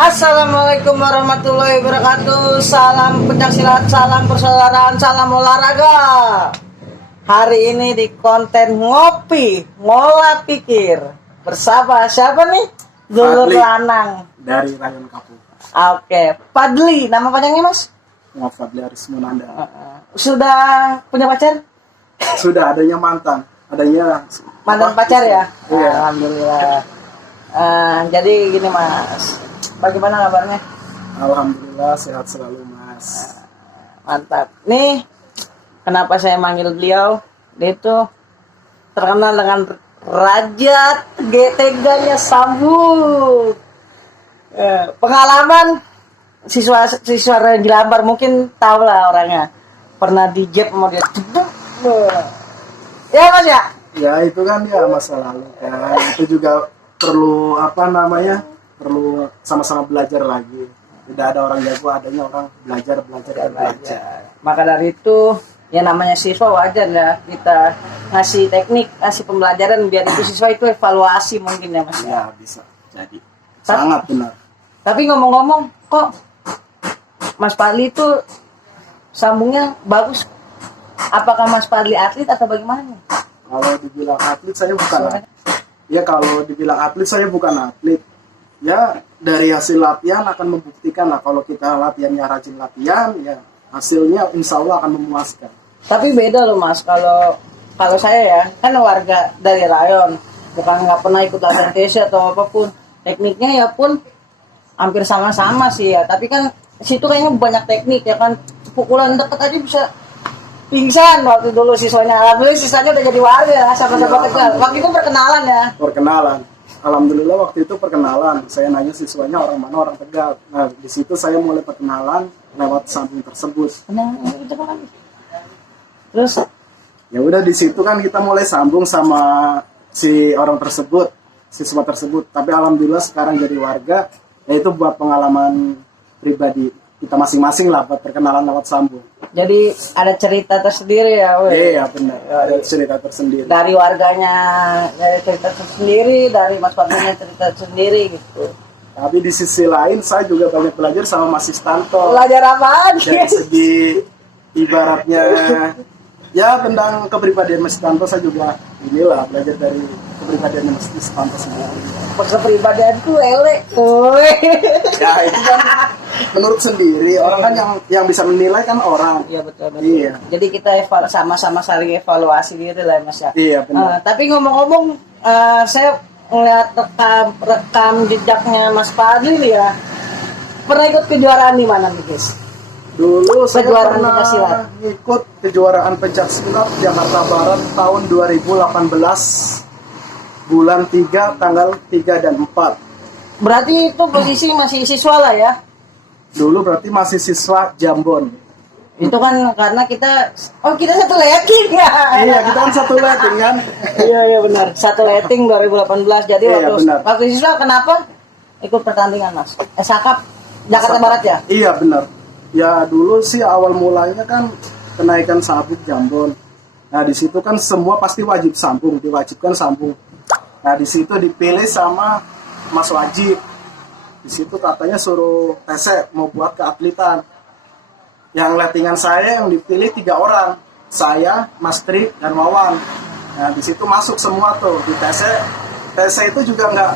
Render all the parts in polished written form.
Assalamualaikum warahmatullahi wabarakatuh. Salam pencaksilat, salam persaudaraan, salam olahraga. Hari ini di konten ngopi, ngolah pikir bersama siapa nih? Dulur Fadli. Lanang Dari Rayon Kapuk. Oke, Fadli, nama panjangnya Mas? Muhammad Fadli Aris Munanda. Sudah punya pacar? Sudah adanya mantan, adanya Mantan apa? pacar ya? Iya. Alhamdulillah. Jadi gini Mas, bagaimana kabarnya? Alhamdulillah sehat selalu Mas. Mantap. Nih, kenapa saya manggil beliau? Dia itu terkenal dengan Raja Teganya Sambut. Pengalaman siswa Raja Jelambar mungkin tahu lah orangnya. Pernah di jab mau dia cedek. Ya Mas ya? Ya itu kan ya masa lalu kan. Itu juga perlu perlu sama-sama belajar lagi. Tidak ada orang jago, adanya orang belajar. Maka dari itu ya namanya siswa wajar ya kita ngasih teknik, ngasih pembelajaran biar itu siswa itu evaluasi mungkin ya Mas. Ya bisa jadi. Sangat benar. Tapi ngomong-ngomong kok Mas Fadli itu sambungnya bagus. Apakah Mas Fadli atlet atau bagaimana? Kalau dibilang atlet saya bukan atlet. Ya kalau dibilang atlet saya bukan atlet. Ya dari hasil latihan akan membuktikan lah kalau kita latihannya rajin latihan ya hasilnya insya Allah akan memuaskan. Tapi beda loh Mas, kalau saya ya kan warga dari Rayon, bukan nggak pernah ikut latihan TC atau apapun. Tekniknya ya pun hampir sama-sama sih ya. Tapi kan situ kayaknya banyak teknik ya kan. Pukulan deket aja bisa pingsan waktu dulu siswanya. Alhamdulillah siswanya udah jadi warga sama-sama Tegal. Waktu itu perkenalan ya. Perkenalan. Alhamdulillah waktu itu perkenalan. Saya nanya siswanya orang mana, orang Tegal. Nah di situ saya mulai perkenalan lewat sambung tersebut. Nah, itu kan. Terus Ya udah di situ kan kita mulai sambung sama si orang tersebut, siswa tersebut. Tapi alhamdulillah sekarang jadi warga. Ya itu buat pengalaman pribadi kita masing-masing lah buat perkenalan lewat sambung. jadi ada cerita tersendiri ya, weh. Iya benar. Ada cerita tersendiri. Dari warganya dari cerita tersendiri, dari Mas Fadlinya cerita tersendiri gitu. Tapi di sisi lain saya juga banyak belajar sama Mas Istanto. Belajar apaan? Dari segi ibaratnya ya tentang kepribadian Mas Istanto saya juga inilah belajar dari kepribadian Mas Istanto sendiri. Kepribadian tuh elek. Ya itu kan menurut sendiri orang kan yang bisa menilai kan orang. Iya betul. Iya. Jadi kita sama-sama saling evaluasi gitu lah Mas ya. Iya benar. Tapi ngomong-ngomong, saya ngeliat rekam jejaknya Mas Fadli ya. Pernah ikut kejuaraan di mana nih guys? Dulu saya Kejuaraan pernah pencaksilat. ikut kejuaraan pencaksilat Jakarta Barat tahun 2018 bulan 3 tanggal 3 dan 4. Berarti itu posisi masih siswa lah ya? Dulu berarti masih siswa Jambon. Itu kan karena kita satu letting ya. Iya, kita kan satu letting kan. Iya benar. Satu letting 2018. Jadi Iya, benar. waktu siswa kenapa ikut pertandingan Mas? Sakap Jakarta Barat ya? Iya benar. Ya dulu sih awal mulanya kan kenaikan sabuk Jambon. Nah di situ kan semua pasti wajib sambung, diwajibkan sambung. Nah di situ dipilih sama Mas Wajib. Di situ katanya suruh TC mau buat keatletan. Yang lettingan saya yang dipilih 3 orang, saya, Mas Tri, dan Wawan. Nah di situ masuk semua tuh di TC. TC itu juga nggak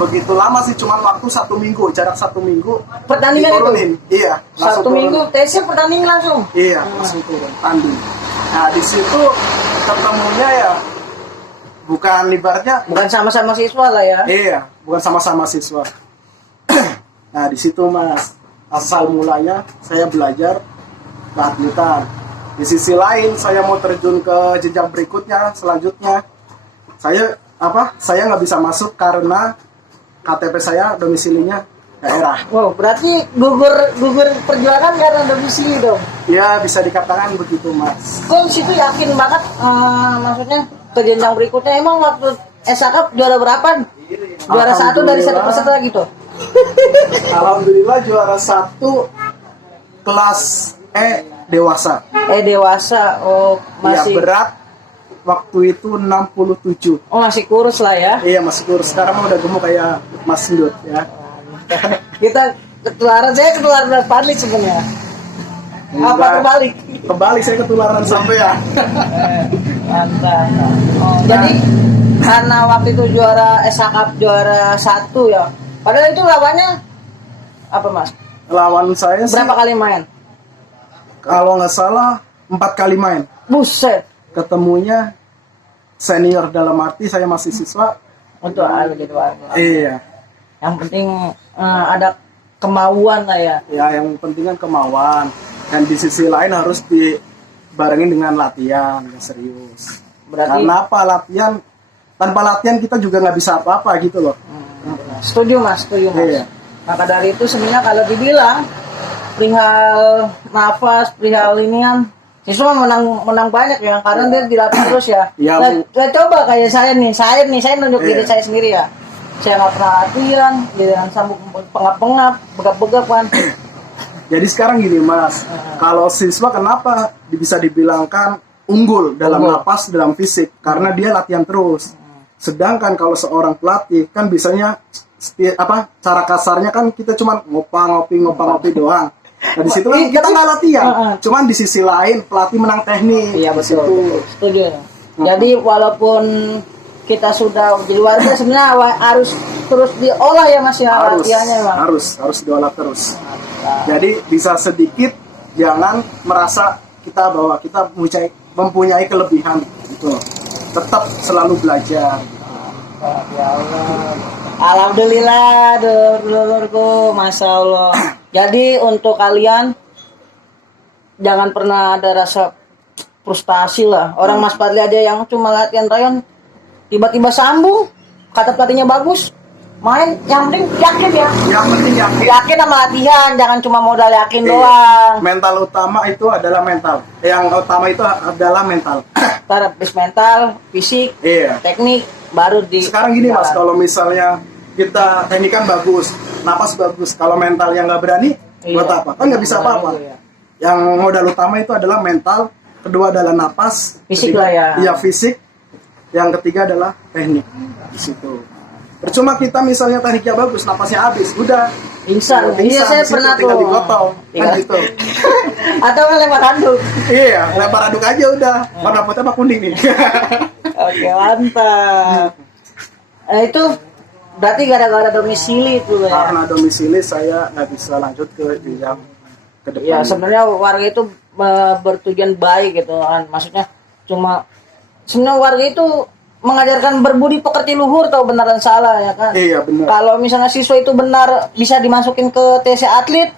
begitu lama sih, cuma waktu 1 minggu, jarak 1 minggu. Pertandingan diturunin. itu? Iya. Satu turun. minggu TC pertandingan langsung? Iya, langsung turun tanding. Nah di situ ketemunya ya bukan ibaratnya. Bukan sama-sama siswa lah ya? Iya, bukan sama-sama siswa. Nah di situ Mas asal mulanya saya belajar keatletan. Di sisi lain saya mau terjun ke jenjang berikutnya, selanjutnya saya nggak bisa masuk karena KTP saya domisilinya daerah. Wow, berarti gugur perjuangan karena domisili dong? Ya bisa dikatakan begitu Mas. Kok situ yakin banget, maksudnya ke jenjang berikutnya emang waktu SAKAP juara berapa? Juara 1 dari satu peserta gitu? Alhamdulillah juara 1 kelas E dewasa. Dewasa, masih. Ya berat waktu itu 67. Oh masih kurus lah ya? Iya masih kurus. Sekarang mah udah gemuk kayak Mas Ndut ya. Kita ketularan, saya ketularan dari Fadli sebenarnya. Apa Enggak. terbalik? Kebalik saya ketularan sampai ya. Mantap. Oh, jadi karena waktu itu juara SH Cup juara 1 ya. Padahal itu lawannya apa Mas? Lawan saya sih Berapa kali main? kalau nggak salah 4 kali main. Buset. Ketemunya senior dalam arti saya masih siswa. Untuk jadi warga. Iya. Yang penting ada kemauan lah ya. Ya yang penting kan kemauan. Dan di sisi lain harus dibarengin dengan latihan yang serius. Berarti Karena apa, latihan tanpa latihan kita juga nggak bisa apa-apa gitu loh. setuju Mas, setuju Mas. Iya. Maka dari itu sebenarnya kalau dibilang perihal nafas, perihal inian, siswa menang banyak ya karena dia dilatih terus ya. Iya, Nah, Bu. saya coba kayak saya nunjuk diri Iya. saya sendiri ya. Saya nggak pernah latihan, giliran sambung pengap-pengap, begap-begap kan. Jadi sekarang gini Mas, kalau siswa kenapa bisa dibilangkan unggul dalam Unggul. napas, dalam fisik? Karena dia latihan terus. Sedangkan kalau seorang pelatih kan biasanya cara kasarnya kan kita cuma ngopi doang. Nah di situ kan kita nggak latihan. Cuman di sisi lain pelatih menang teknik. Iya Di betul, situ. setuju. Jadi walaupun kita sudah jadi warga sebenarnya harus terus diolah ya Mas ya latihannya Bang. harus diolah terus. Jadi bisa sedikit, jangan merasa kita bahwa kita mempunyai kelebihan gitu. Tetap selalu belajar. Ya Allah. Alhamdulillah, dulurku, masya Allah. Jadi untuk kalian jangan pernah ada rasa frustasi lah. Orang Mas Fadli aja yang cuma latihan rayon tiba-tiba sambung, kata pelatihnya bagus, main. Yang penting yakin ya. Yang penting yakin. Yakin sama latihan, jangan cuma modal yakin Iya. doang. Mental utama itu adalah mental. Yang utama itu adalah mental. Ntar habis mental, fisik, Iya. teknik, baru di. Sekarang gini Mas, jalan. kalau misalnya kita teknik kan bagus, napas bagus, kalau mental yang nggak berani, Iya. buat apa? Kan nggak bisa apa-apa. Iya. Yang modal utama itu adalah mental, kedua adalah napas, Fisik ketiga- lah ya. Iya fisik, yang ketiga adalah teknik. Di situ. Percuma kita misalnya tekniknya bagus, napasnya habis, udah. Pingsan. Pingsan, Iya saya di situ pernah tinggal tuh. digotong, kan Iya. gitu. Atau lempar handuk. Iya, lempar aduk aja udah. Warna putih apa kuning nih? Oke, mantap. Itu berarti gara-gara domisili itu ya. Karena domisili saya nggak bisa lanjut ke jenjang ke depan. Ya sebenarnya warga itu bertujuan baik gitu kan. Maksudnya cuma sebenarnya warga itu mengajarkan berbudi pekerti luhur atau benar dan salah ya kan. Iya benar. Kalau misalnya siswa itu benar bisa dimasukin ke TC atlet,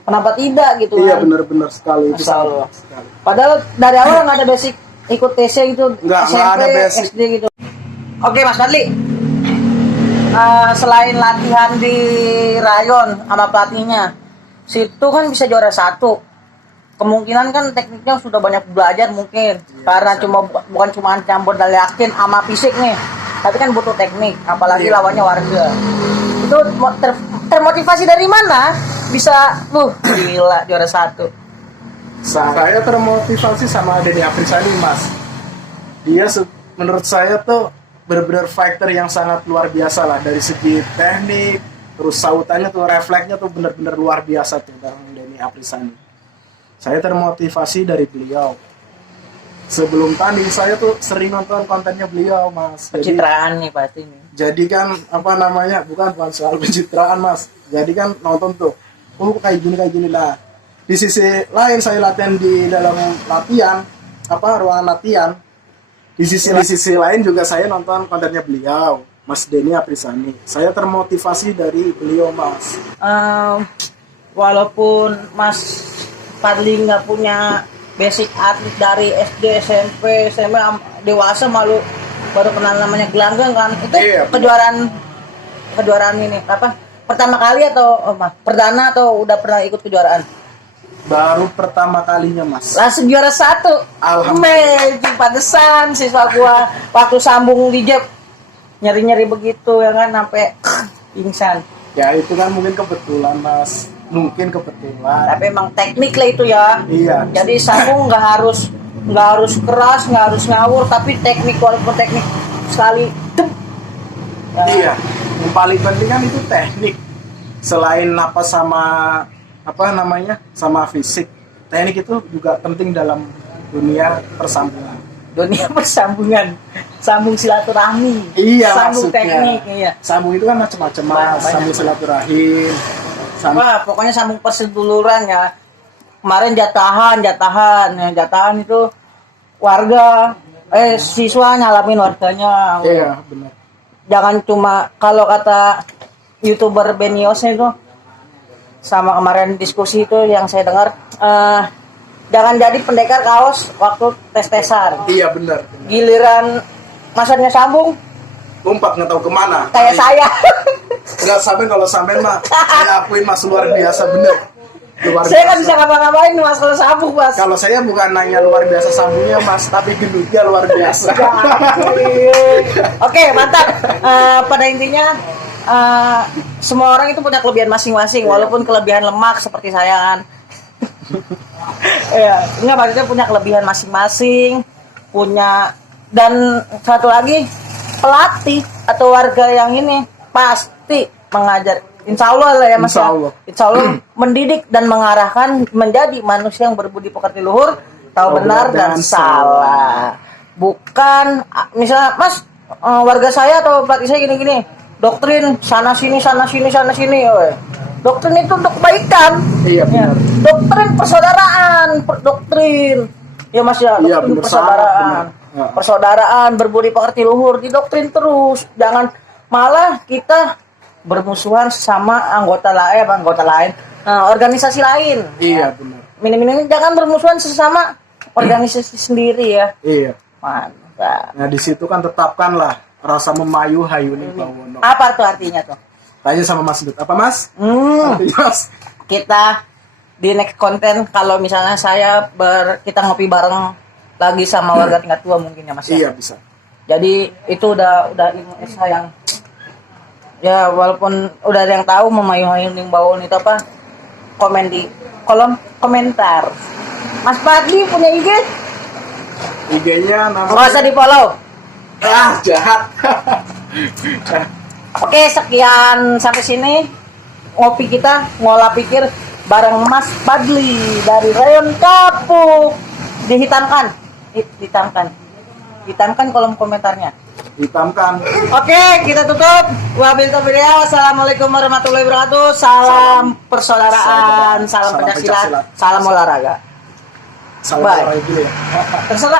kenapa tidak gitu Iya kan? benar-benar sekali itu Masya Allah. sangat sekali. Padahal dari awal nggak ada basic ikut TC gitu, Nggak ada basic. SD gitu. Oke Mas Fadli, selain latihan di rayon sama pelatihnya, situ kan bisa juara 1. Kemungkinan kan tekniknya sudah banyak belajar mungkin, karena bukan cuma campur dan yakin sama fisik nih, tapi kan butuh teknik, apalagi Iya. lawannya warga. Itu termotivasi dari mana? Bisa, gila juara 1. Saya termotivasi sama Denny Aprisani Mas. Dia menurut saya tuh benar-benar fighter yang sangat luar biasa lah dari segi teknik, terus sautannya tuh refleksnya tuh benar-benar luar biasa tuh Bang Denny Aprisani. Saya termotivasi dari beliau. Sebelum tanding saya tuh sering nonton kontennya beliau Mas. Pencitraan nih pasti nih. Jadi kan apa namanya, bukan soal pencitraan Mas. Jadi kan nonton tuh, kayak gini lah. Di sisi lain saya latihan di dalam latihan, ruangan latihan. Di sisi lain juga saya nonton kontennya beliau, Mas Denny Aprisani. Saya termotivasi dari beliau Mas. Walaupun Mas Fadli nggak punya basic atlet dari SD, SMP, SMA, dewasa malu baru kenal namanya gelanggang kan. Itu Iya. kejuaraan ini apa? Pertama kali atau perdana atau udah pernah ikut kejuaraan? Baru pertama kalinya Mas. Langsung juara 1. Alhamdulillah. Pantesan siswa gua waktu sambung di jab nyeri-nyeri begitu ya kan sampai pingsan. Ya itu kan mungkin kebetulan Mas. Mungkin kebetulan. Tapi emang teknik lah itu ya. Iya. Jadi sambung nggak harus keras, nggak harus ngawur, tapi teknik, walaupun teknik sekali. Iya. Yang paling penting kan itu teknik. selain apa sama apa namanya sama fisik, teknik itu juga penting dalam dunia persambungan. Dunia persambungan, sambung silaturahmi, Iya, sambung maksudnya. teknik, iya. Sambung itu kan macam-macam, Mas. Banyak. Sambung silaturahim. Wah, pokoknya sambung perseduluran ya. Kemarin jatahan itu warga, siswa nyalamin warganya. Iya, benar. Jangan cuma kalau kata YouTuber Benios itu sama kemarin diskusi itu yang saya dengar, jangan jadi pendekar kaos waktu tes-tesan. Iya, benar. Giliran masanya sambung Umpat nggak tahu kemana. kayak saya. Nggak sampai kalau sampai mah saya akuin Mas luar biasa bener. Luar Saya kan biasa. bisa ngapa-ngapain Mas kalau sambung, Mas. Kalau saya bukan nanya luar biasa sambungnya Mas, tapi gendutnya luar biasa. Oke, mantap. Pada intinya semua orang itu punya kelebihan masing-masing, walaupun kelebihan lemak seperti saya kan. Ya, enggak, maksudnya punya kelebihan masing-masing, punya. Dan satu lagi, pelatih atau warga yang ini pasti mengajar. Insya Allah lah ya Mas. Insya Allah. Insya Allah mendidik dan mengarahkan menjadi manusia yang berbudi pekerti luhur, tahu benar dan salah. Bukan misalnya Mas, warga saya atau pelatih saya gini-gini, doktrin sana sini. Doktrin itu untuk kebaikan. Iya, benar. Doktrin persaudaraan, doktrin. Ya Mas ya, Iya, doktrin benar, persaudaraan. sangat benar. Ya. Persaudaraan, berbudi pekerti luhur, didoktrin terus. Jangan malah kita bermusuhan sama anggota lain, organisasi lain. Iya, benar. Minim-minim jangan bermusuhan sesama organisasi sendiri ya. Iya. Mantap. Nah, di situ kan tetapkanlah rasa memayu hayuning bawono. Apa tuh artinya tuh? Tanya sama Mas Dut. Apa Mas? Artinya Mas. Kita di next konten kalau misalnya kita ngopi bareng lagi sama warga tingkat tua mungkin ya Mas ya. Iya, bisa. Jadi itu udah ilmu esa yang ya walaupun udah ada yang tahu memayu-hayuning bawon itu apa, komen di kolom komentar. Mas Fadli punya IG? IG-nya Nggak namanya usah di follow. jahat. Oke, sekian sampai sini ngopi kita ngolah pikir bareng Mas Fadli dari Rayon Kapuk. Hitamkan kolom komentarnya. Hitamkan. Oke, kita tutup. Wabil taufiq. Wassalamualaikum warahmatullahi wabarakatuh. Salam persaudaraan, salam Salam Pancasila, Pancasila. salam olahraga. Salam Bye. olahraga dulu ya. Terserah.